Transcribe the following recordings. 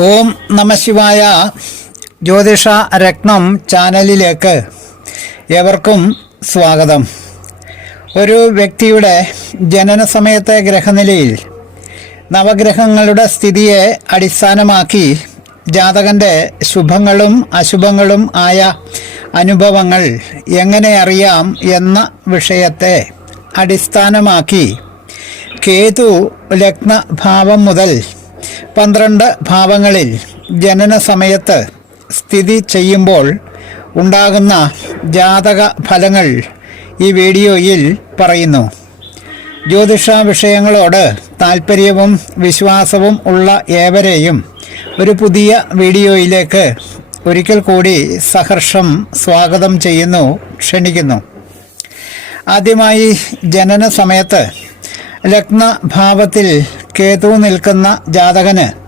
ഓം നമശിവായ ജ്യോതിഷ രത്നം ചാനലിലേക്ക് ഏവർക്കും സ്വാഗതം. ഒരു വ്യക്തിയുടെ ജനന സമയത്തെ ഗ്രഹനിലയിൽ നവഗ്രഹങ്ങളുടെ സ്ഥിതിയെ അടിസ്ഥാനമാക്കി ജാതകന്റെ ശുഭങ്ങളും അശുഭങ്ങളും ആയ അനുഭവങ്ങൾ എങ്ങനെ അറിയാം എന്ന വിഷയത്തെ അടിസ്ഥാനമാക്കി കേതു ലഗ്നഭാവം മുതൽ പന്ത്രണ്ട് ഭാവങ്ങളിൽ ജനന സമയത്ത് സ്ഥിതി ചെയ്യുമ്പോൾ ഉണ്ടാകുന്ന ജാതക ഫലങ്ങൾ ഈ വീഡിയോയിൽ പറയുന്നു. ജ്യോതിഷ വിഷയങ്ങളോട് താല്പര്യവും വിശ്വാസവും ഉള്ള ഏവരെയും ഒരു പുതിയ വീഡിയോയിലേക്ക് ഒരിക്കൽ കൂടി സഹർഷം സ്വാഗതം ചെയ്യുന്നു ക്ഷണിക്കുന്നു. ആദ്യമായി ജനന സമയത്ത് ലഗ്നഭാവത്തിൽ കേതു നിൽക്കുന്ന ജാതകന്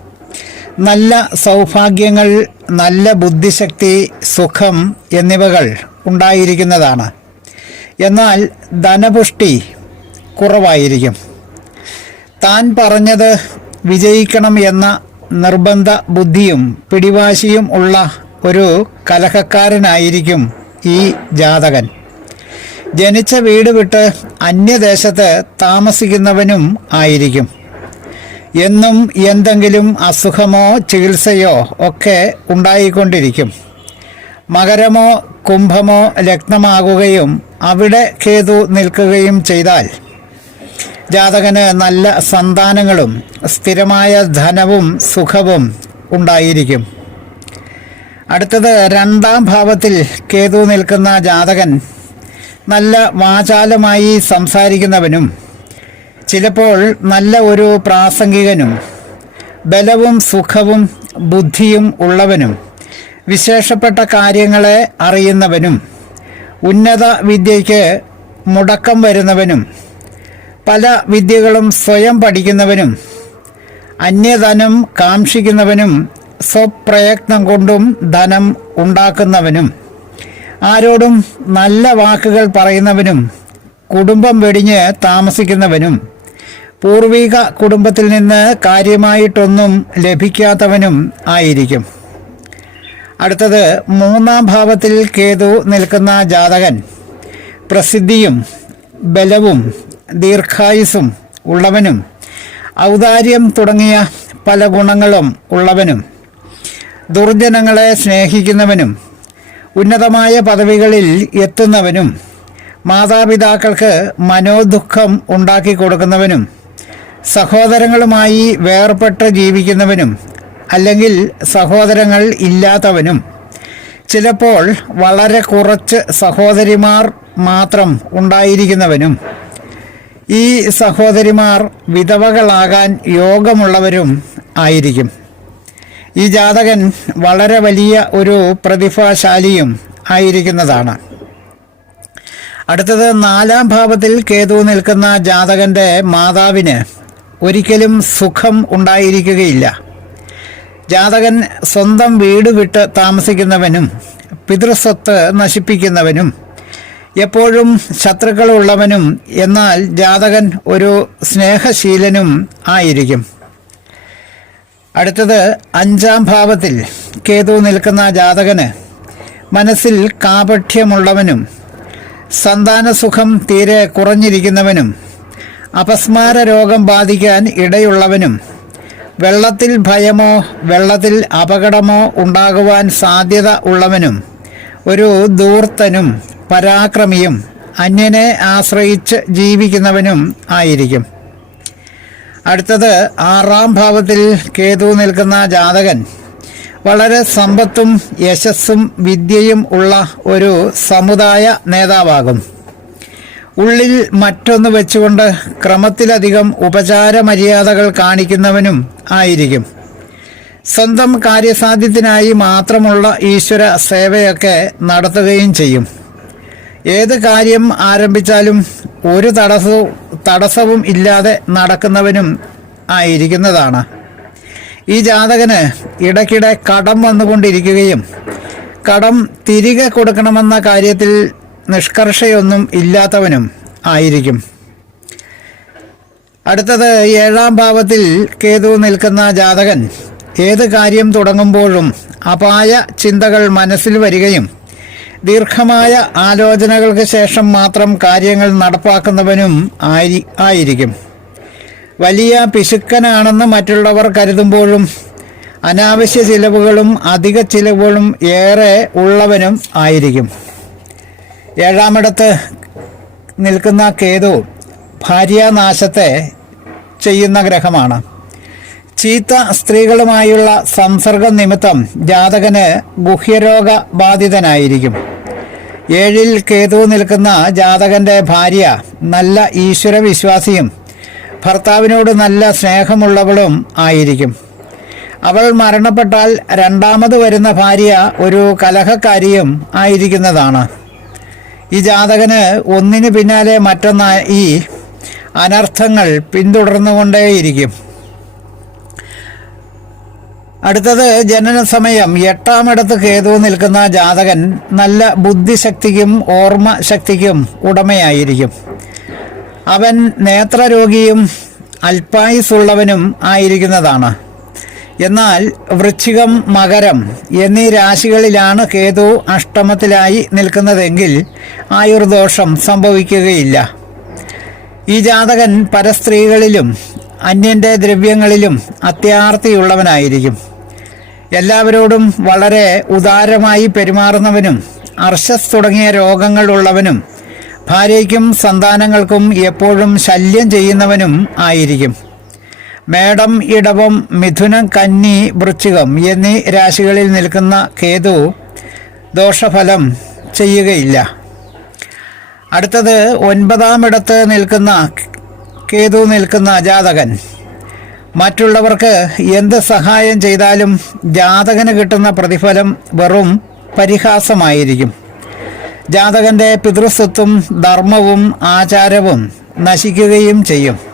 നല്ല സൗഭാഗ്യങ്ങൾ നല്ല ബുദ്ധിശക്തി സുഖം എന്നിവകൾ ഉണ്ടായിരിക്കുന്നതാണ്. എന്നാൽ ധനപുഷ്ടി കുറവായിരിക്കും. താൻ പറഞ്ഞത് വിജയിക്കണം എന്ന നിർബന്ധ ബുദ്ധിയും പിടിവാശിയും ഉള്ള ഒരു കലഹക്കാരനായിരിക്കും ഈ ജാതകൻ. ജനിച്ച വീട് വിട്ട് അന്യദേശത്ത് താമസിക്കുന്നവനും ആയിരിക്കും. എന്നും എന്തെങ്കിലും അസുഖമോ ചികിത്സയോ ഒക്കെ ഉണ്ടായിക്കൊണ്ടിരിക്കും. മകരമോ കുംഭമോ ലഗ്നമാകുകയും അവിടെ കേതു നിൽക്കുകയും ചെയ്താൽ ജാതകന് നല്ല സന്താനങ്ങളും സ്ഥിരമായ ധനവും സുഖവും ഉണ്ടായിരിക്കും. അടുത്തത് രണ്ടാം ഭാവത്തിൽ കേതു നിൽക്കുന്ന ജാതകൻ നല്ല വാചാലമായി സംസാരിക്കുന്നവനും ചിലപ്പോൾ നല്ല ഒരു പ്രാസംഗികനും ബലവും സുഖവും ബുദ്ധിയും ഉള്ളവനും വിശേഷപ്പെട്ട കാര്യങ്ങളെ അറിയുന്നവനും ഉന്നത വിദ്യയ്ക്ക് മുടക്കം വരുന്നവനും പല വിദ്യകളും സ്വയം പഠിക്കുന്നവനും അന്യധനം കാക്ഷിക്കുന്നവനും സ്വപ്രയത്നം കൊണ്ടും ധനം ഉണ്ടാക്കുന്നവനും ആരോടും നല്ല വാക്കുകൾ പറയുന്നവനും കുടുംബം വെടിഞ്ഞ് താമസിക്കുന്നവനും പൂർവിക കുടുംബത്തിൽ നിന്ന് കാര്യമായിട്ടൊന്നും ലഭിക്കാത്തവനും ആയിരിക്കും. അടുത്തത് മൂന്നാം ഭാവത്തിൽ കേതു നിൽക്കുന്ന ജാതകൻ. പ്രസിദ്ധിയും ബലവും ദീർഘായുസും ഉള്ളവനും. ഔദാര്യം തുടങ്ങിയ പല ഗുണങ്ങളും ഉള്ളവനും. ദുർജനങ്ങളെ സ്നേഹിക്കുന്നവനും. ഉന്നതമായ പദവികളിൽ എത്തുന്നവനും. മാതാപിതാക്കൾക്ക് മനോദുഃഖം ഉണ്ടാക്കി കൊടുക്കുന്നവനും. സഹോദരങ്ങളുമായി വേർപെട്ട് ജീവിക്കുന്നവനും അല്ലെങ്കിൽ സഹോദരങ്ങൾ ഇല്ലാത്തവനും. ചിലപ്പോൾ വളരെ കുറച്ച് സഹോദരിമാർ മാത്രം ഉണ്ടായിരിക്കുന്നവനും. ഈ സഹോദരിമാർ വിധവകളാകാൻ യോഗമുള്ളവരും ആയിരിക്കും. ഈ ജാതകൻ വളരെ വലിയ ഒരു പ്രതിഭാശാലിയും ആയിരിക്കുന്നതാണ്. അടുത്തത് നാലാം ഭാവത്തിൽ കേതു നിൽക്കുന്ന ജാതകന്റെ മാതാവിന് ഒരിക്കലും സുഖം ഉണ്ടായിരിക്കുകയില്ല. ജാതകൻ സ്വന്തം വീട് വിട്ട് താമസിക്കുന്നവനും പിതൃസ്വത്ത് നശിപ്പിക്കുന്നവനും എപ്പോഴും ശത്രുക്കളുള്ളവനും എന്നാൽ ജാതകൻ ഒരു സ്നേഹശീലനും ആയിരിക്കും. അടുത്തത് അഞ്ചാം ഭാവത്തിൽ കേതു നിൽക്കുന്ന ജാതകന് മനസ്സിൽ കാപഠ്യമുള്ളവനും സന്താനസുഖം തീരെ കുറഞ്ഞിരിക്കുന്നവനും അപസ്മാര രോഗം ബാധിക്കാൻ ഇടയുള്ളവനും വെള്ളത്തിൽ ഭയമോ വെള്ളത്തിൽ അപകടമോ ഉണ്ടാകുവാൻ സാധ്യത ഉള്ളവനും ഒരു ദൂർത്തനും പരാക്രമിയും അന്യനെ ആശ്രയിച്ച് ജീവിക്കുന്നവനും ആയിരിക്കും. അടുത്തത് ആറാം ഭാവത്തിൽ കേതു നിൽക്കുന്ന ജാതകൻ. വളരെ സമ്പത്തും യശസ്സും വിദ്യയും ഉള്ള ഒരു സമുദായ നേതാവാകും. ഉള്ളിൽ മറ്റൊന്ന് വെച്ചുകൊണ്ട് ക്രമത്തിലധികം ഉപചാര മര്യാദകൾ കാണിക്കുന്നവനും ആയിരിക്കും. സ്വന്തം കാര്യസാധ്യത്തിനായി മാത്രമുള്ള ഈശ്വര സേവയൊക്കെ നടത്തുകയും ചെയ്യും. ഏത് കാര്യം ആരംഭിച്ചാലും ഒരു തടസ്സവും തടസ്സവും ഇല്ലാതെ നടക്കുന്നവനും ആയിരിക്കുന്നതാണ്. ഈ ജാതകന് ഇടയ്ക്കിടെ കടം വന്നുകൊണ്ടിരിക്കുകയും കടം തിരികെ കൊടുക്കണമെന്ന കാര്യത്തിൽ നിഷ്കർഷയൊന്നും ഇല്ലാത്തവനും ആയിരിക്കും. അടുത്തത് ഏഴാം ഭാവത്തിൽ കേതു നിൽക്കുന്ന ജാതകൻ. ഏത് കാര്യം തുടങ്ങുമ്പോഴും അപായ ചിന്തകൾ മനസ്സിൽ വരികയും ദീർഘമായ ആലോചനകൾക്ക് ശേഷം മാത്രം കാര്യങ്ങൾ നടപ്പാക്കുന്നവനും ആയി ആയിരിക്കും. വലിയ പിശുക്കനാണെന്ന് മറ്റുള്ളവർ കരുതുമ്പോഴും അനാവശ്യ ചിലവുകളും അധിക ചിലവുകളും ഏറെ ഉള്ളവനും ആയിരിക്കും. ഏഴാമിടത്ത് നിൽക്കുന്ന കേതു ഭാര്യാനാശത്തെ ചെയ്യുന്ന ഗ്രഹമാണ്. ചീത്ത സ്ത്രീകളുമായുള്ള സംസർഗ നിമിത്തം ജാതകന് ഗുഹ്യരോഗ ബാധിതനായിരിക്കും ഏഴിൽ കേതു നിൽക്കുന്ന ജാതകന്റെ ഭാര്യ നല്ല ഈശ്വര വിശ്വാസിയും ഭർത്താവിനോട് നല്ല സ്നേഹമുള്ളവളും ആയിരിക്കും. അവൾ മരണപ്പെട്ടാൽ രണ്ടാമത് വരുന്ന ഭാര്യ ഒരു കലഹക്കാരിയും ആയിരിക്കുന്നതാണ്. ഈ ജാതകന് ഒന്നിന് പിന്നാലെ മറ്റൊന്ന ഈ അനർത്ഥങ്ങൾ പിന്തുടർന്നുകൊണ്ടേയിരിക്കും. അടുത്തത് ജനന സമയം. എട്ടാമിടത്ത് കേതു നിൽക്കുന്ന ജാതകൻ നല്ല ബുദ്ധിശക്തിക്കും ഓർമ്മ ശക്തിക്കും ഉടമയായിരിക്കും. അവൻ നേത്രരോഗിയും അല്പായുസുള്ളവനും ആയിരിക്കുന്നതാണ്. എന്നാൽ വൃശ്ചികം മകരം എന്നീ രാശികളിലാണ് കേതു അഷ്ടമത്തിലായി നിൽക്കുന്നതെങ്കിൽ ആയുർദോഷം സംഭവിക്കുകയില്ല. ഈ ജാതകൻ പരസ്ത്രീകളിലും അന്യന്റെ ദ്രവ്യങ്ങളിലും അത്യാർത്തിയുള്ളവനായിരിക്കും. എല്ലാവരോടും വളരെ ഉദാരമായി പെരുമാറുന്നവനും അർശസ് തുടങ്ങിയ രോഗങ്ങളുള്ളവനും ഭാര്യയ്ക്കും സന്താനങ്ങൾക്കും എപ്പോഴും ശല്യം ചെയ്യുന്നവനും ആയിരിക്കും. മേടം ഇടവം മിഥുനം കന്നി വൃശ്ചികം എന്നീ രാശികളിൽ നിൽക്കുന്ന കേതു ദോഷഫലം ചെയ്യുകയില്ല. അടുത്തത് ഒൻപതാമിടത്ത് നിൽക്കുന്ന കേതു നിൽക്കുന്ന ജാതകൻ. മറ്റുള്ളവർക്ക് എന്ത് സഹായം ചെയ്താലും ജാതകന് കിട്ടുന്ന പ്രതിഫലം വെറും പരിഹാസമായിരിക്കും. ജാതകന്റെ പിതൃസ്വത്വം ധർമ്മവും ആചാരവും നശിക്കുകയും ചെയ്യും.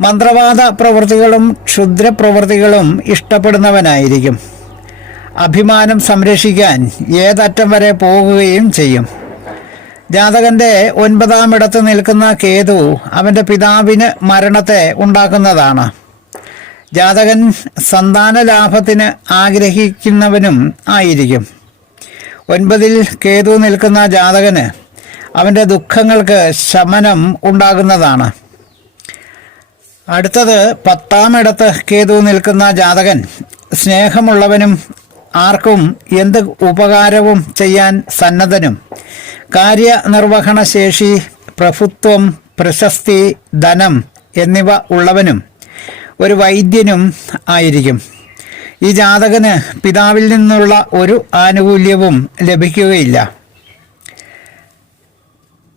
മന്ത്രവാദ പ്രവൃത്തികളും ക്ഷുദ്രപ്രവൃത്തികളും ഇഷ്ടപ്പെടുന്നവനായിരിക്കും. അഭിമാനം സംരക്ഷിക്കാൻ ഏതറ്റം വരെ പോകുകയും ചെയ്യും. ജാതകന്റെ ഒൻപതാം ഇടത്ത് നിൽക്കുന്ന കേതു അവന്റെ പിതാവിന് മരണത്തെ ഉണ്ടാക്കുന്നതാണ്. ജാതകൻ സന്താന ലാഭത്തിന് ആഗ്രഹിക്കുന്നവനും ആയിരിക്കും. ഒൻപതിൽ കേതു നിൽക്കുന്ന ജാതകന് അവന്റെ ദുഃഖങ്ങൾക്ക് ശമനം ഉണ്ടാകുന്നതാണ്. അടുത്തത് പത്താമിടത്ത് കേതു നിൽക്കുന്ന ജാതകൻ. സ്നേഹമുള്ളവനും ആർക്കും എന്ത് ഉപകാരവും ചെയ്യാൻ സന്നദ്ധനും. കാര്യനിർവഹണ ശേഷി പ്രഭുത്വം പ്രശസ്തി ധനം എന്നിവ ഉള്ളവനും ഒരു വൈദ്യനും ആയിരിക്കും. ഈ ജാതകന് പിതാവിൽ നിന്നുള്ള ഒരു ആനുകൂല്യവും ലഭിക്കുകയില്ല.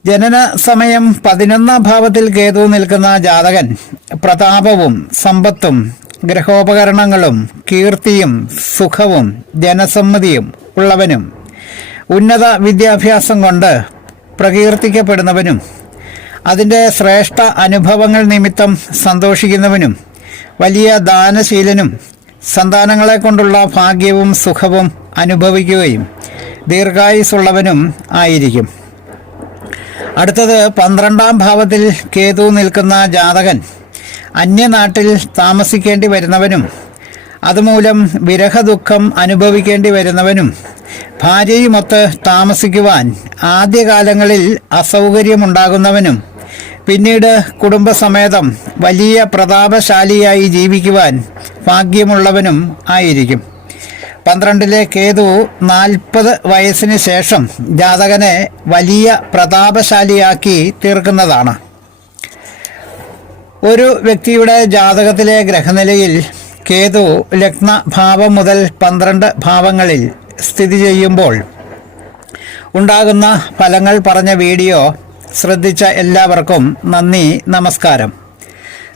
ജനന സമയം പതിനൊന്നാം ഭാവത്തിൽ കേതു നിൽക്കുന്ന ജാതകൻ പ്രതാപവും സമ്പത്തും ഗ്രഹോപകരണങ്ങളും കീർത്തിയും സുഖവും ജനസമ്മതിയും ഉള്ളവനും ഉന്നത വിദ്യാഭ്യാസം കൊണ്ട് പ്രകീർത്തിക്കപ്പെടുന്നവനും അതിന്റെ ശ്രേഷ്ഠ അനുഭവങ്ങൾ നിമിത്തം സന്തോഷിക്കുന്നവനും വലിയ ദാനശീലനും സന്താനങ്ങളെ കൊണ്ടുള്ള ഭാഗ്യവും സുഖവും അനുഭവിക്കുകയും ദീർഘായുസുള്ളവനും ആയിരിക്കും. അടുത്തത് പന്ത്രണ്ടാം ഭാവത്തിൽ കേതു നിൽക്കുന്ന ജാതകൻ. അന്യനാട്ടിൽ താമസിക്കേണ്ടി വരുന്നവനും അതുമൂലം വിരഹദുഃഖം അനുഭവിക്കേണ്ടി വരുന്നവനും ഭാര്യയുമൊത്ത് താമസിക്കുവാൻ ആദ്യകാലങ്ങളിൽ അസൗകര്യമുണ്ടാകുന്നവനും പിന്നീട് കുടുംബസമേതം വലിയ പ്രതാപശാലിയായി ജീവിക്കുവാൻ ഭാഗ്യമുള്ളവനും ആയിരിക്കും. പന്ത്രണ്ടിലെ കേതു നാൽപ്പത് വയസ്സിന് ശേഷം ജാതകനെ വലിയ പ്രതാപശാലിയാക്കി തീർക്കുന്നതാണ്. ഒരു വ്യക്തിയുടെ ജാതകത്തിലെ ഗ്രഹനിലയിൽ കേതു ലഗ്ന ഭാവം മുതൽ പന്ത്രണ്ട് ഭാവങ്ങളിൽ സ്ഥിതി ചെയ്യുമ്പോൾ ഉണ്ടാകുന്ന ഫലങ്ങൾ പറഞ്ഞ വീഡിയോ ശ്രദ്ധിച്ച എല്ലാവർക്കും നന്ദി നമസ്കാരം.